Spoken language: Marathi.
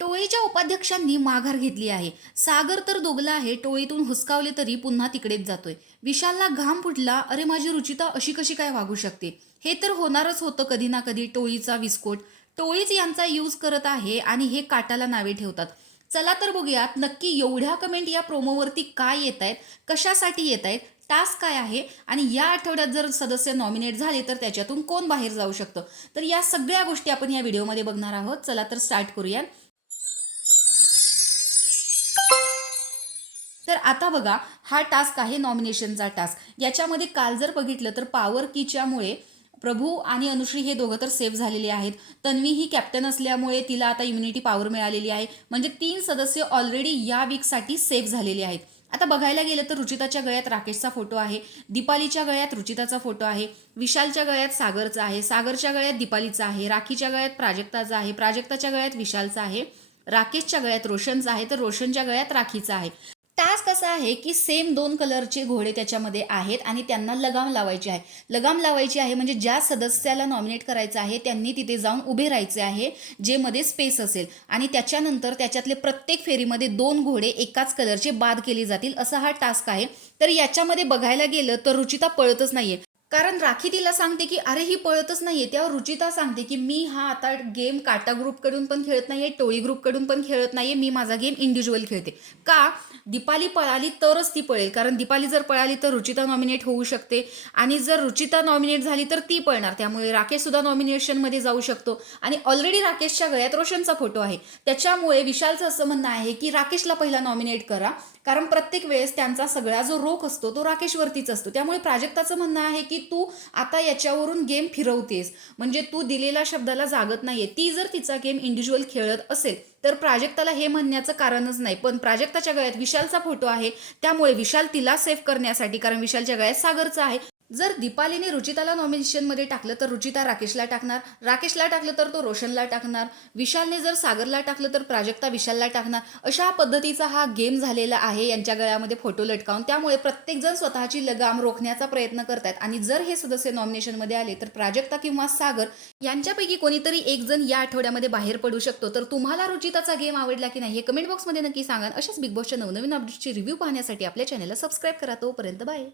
टोळीच्या उपाध्यक्षांनी माघार घेतली आहे. सागर तर दोगला आहे, टोळीतून हुसकावले तरी पुन्हा तिकडेच जातोय. विशालला घाम फुटला, अरे माझी रुचिता अशी कशी काय वागू शकते. हे तर होणारच होतं कधी ना कधी. टोळीचा विस्फोट टोळीच यांचा यूज करत आहे आणि हे काटाला नावे ठेवतात. चला तर बघूयात नक्की एवढ्या कमेंट या प्रोमोवरती काय येत आहेत, कशासाठी येत आहेत, टास्क काय आहे आणि या आठवड्यात जर सदस्य नॉमिनेट झाले तर त्याच्यातून कोण बाहेर जाऊ शकतं. तर या सगळ्या गोष्टी आपण या व्हिडिओमध्ये बघणार आहोत. चला तर स्टार्ट करूया. तर आता बघा, हा टास्क आहे नॉमिनेशनचा टास्क. याच्यामध्ये काल जर बघितलं तर पॉवर कीच्यामुळे प्रभू आणि अनुश्री हे दोघं तर सेफ झालेले आहेत. तन्वी ही कॅप्टन असल्यामुळे तिला आता इम्युनिटी पॉवर मिळालेली आहे. म्हणजे 3 सदस्य ऑलरेडी या वीकसाठी सेफ झालेले आहेत. आता बघायला गेलं तर रुचिताच्या गळ्यात राकेशचा फोटो आहे, दीपालीच्या गळ्यात रुचिताचा फोटो आहे, विशालच्या गळ्यात सागरचा आहे, सागरच्या गळ्यात दीपालीचा आहे, राखीच्या गळ्यात प्राजक्ताचा आहे, प्राजक्ताच्या गळ्यात विशालचा आहे, राकेशच्या गळ्यात रोशनचा आहे, तर रोशनच्या गळ्यात राखीचा आहे. टास्क असा आहे की सेम 2 कलरचे घोडे त्याच्यामध्ये आहेत आणि त्यांना लगाम लावायची आहे. लगाम लावायची आहे म्हणजे ज्या सदस्याला नॉमिनेट करायचं आहे त्यांनी तिथे जाऊन उभे राहायचे आहे, जे मध्ये स्पेस असेल, आणि त्याच्यानंतर त्याच्यातले प्रत्येक फेरीमध्ये 2 घोडे एकाच कलरचे बाद केले जातील, असा हा टास्क आहे. तर याच्यामध्ये बघायला गेलं तर रुचिता पळतच नाहीये. कारण राखी तिला सांगते की अरे ही पळतच नाहीये, तेव्हा रुचिता सांगते की मी हा आता गेम काटा ग्रुपकडून पण खेळत नाहीये, टोळी ग्रुपकडून पण खेळत नाहीये, मी माझा गेम इंडिव्हिज्युअल खेळते. का? दीपाली पळाली तरच ती पळेल, कारण दीपाली जर पळाली तर रुचिता नॉमिनेट होऊ शकते आणि जर रुचिता नॉमिनेट झाली तर ती पळणार, त्यामुळे राकेश सुद्धा नॉमिनेशनमध्ये जाऊ शकतो. आणि ऑलरेडी राकेशच्या गळ्यात रोशनचा फोटो आहे, त्याच्यामुळे विशालचं असं म्हणणं आहे की राकेशला पहिला नॉमिनेट करा, कारण प्रत्येक वेळेस त्यांचा सगळा जो रोख असतो तो राकेशवरतीच असतो. त्यामुळे प्राजक्ताचं म्हणणं आहे की तू आता याच्यावरून गेम फिरवतेस, म्हणजे तू दिलेल्या शब्दाला जागत नाहीये. ती जर तिचा गेम इंडिव्हिज्युअल खेळत असेल तर प्राजक्ताला हे म्हणण्याचं कारणच नाही. पण प्राजक्ताच्या गळ्यात विशालचा फोटो आहे, त्यामुळे विशाल तिला सेव्ह करण्यासाठी, कारण विशालच्या गळ्यात सागरचा आहे, जर दीपालीने रुचिताला नॉमिनेशनमध्ये टाकलं तर रुचिता राकेशला टाकणार, राकेशला टाकलं तर तो रोशनला टाकणार, विशालने जर सागरला टाकलं तर प्राजक्ता विशालला टाकणार. अशा पद्धतीचा हा गेम झालेला आहे यांच्या गळ्यामध्ये फोटो लटकावून. त्यामुळे प्रत्येकजण स्वतःची लगाम रोखण्याचा प्रयत्न करतात आणि जर हे सदस्य नॉमिनेशनमध्ये आले तर प्राजक्ता किंवा सागर यांच्यापैकी कोणीतरी एक जण या आठवड्यामध्ये बाहेर पडू शकतो. तर तुम्हाला रुचिताचा गेम आवडला की नाही हे कमेंट बॉक्समध्ये नक्की सांगा. अशाच बिग बॉसच्या नवनवीन अपडेट्सची रिव्ह्यू पाहण्यासाठी आपल्या चॅनलला सबस्क्राईब करा. तोपर्यंत बाय.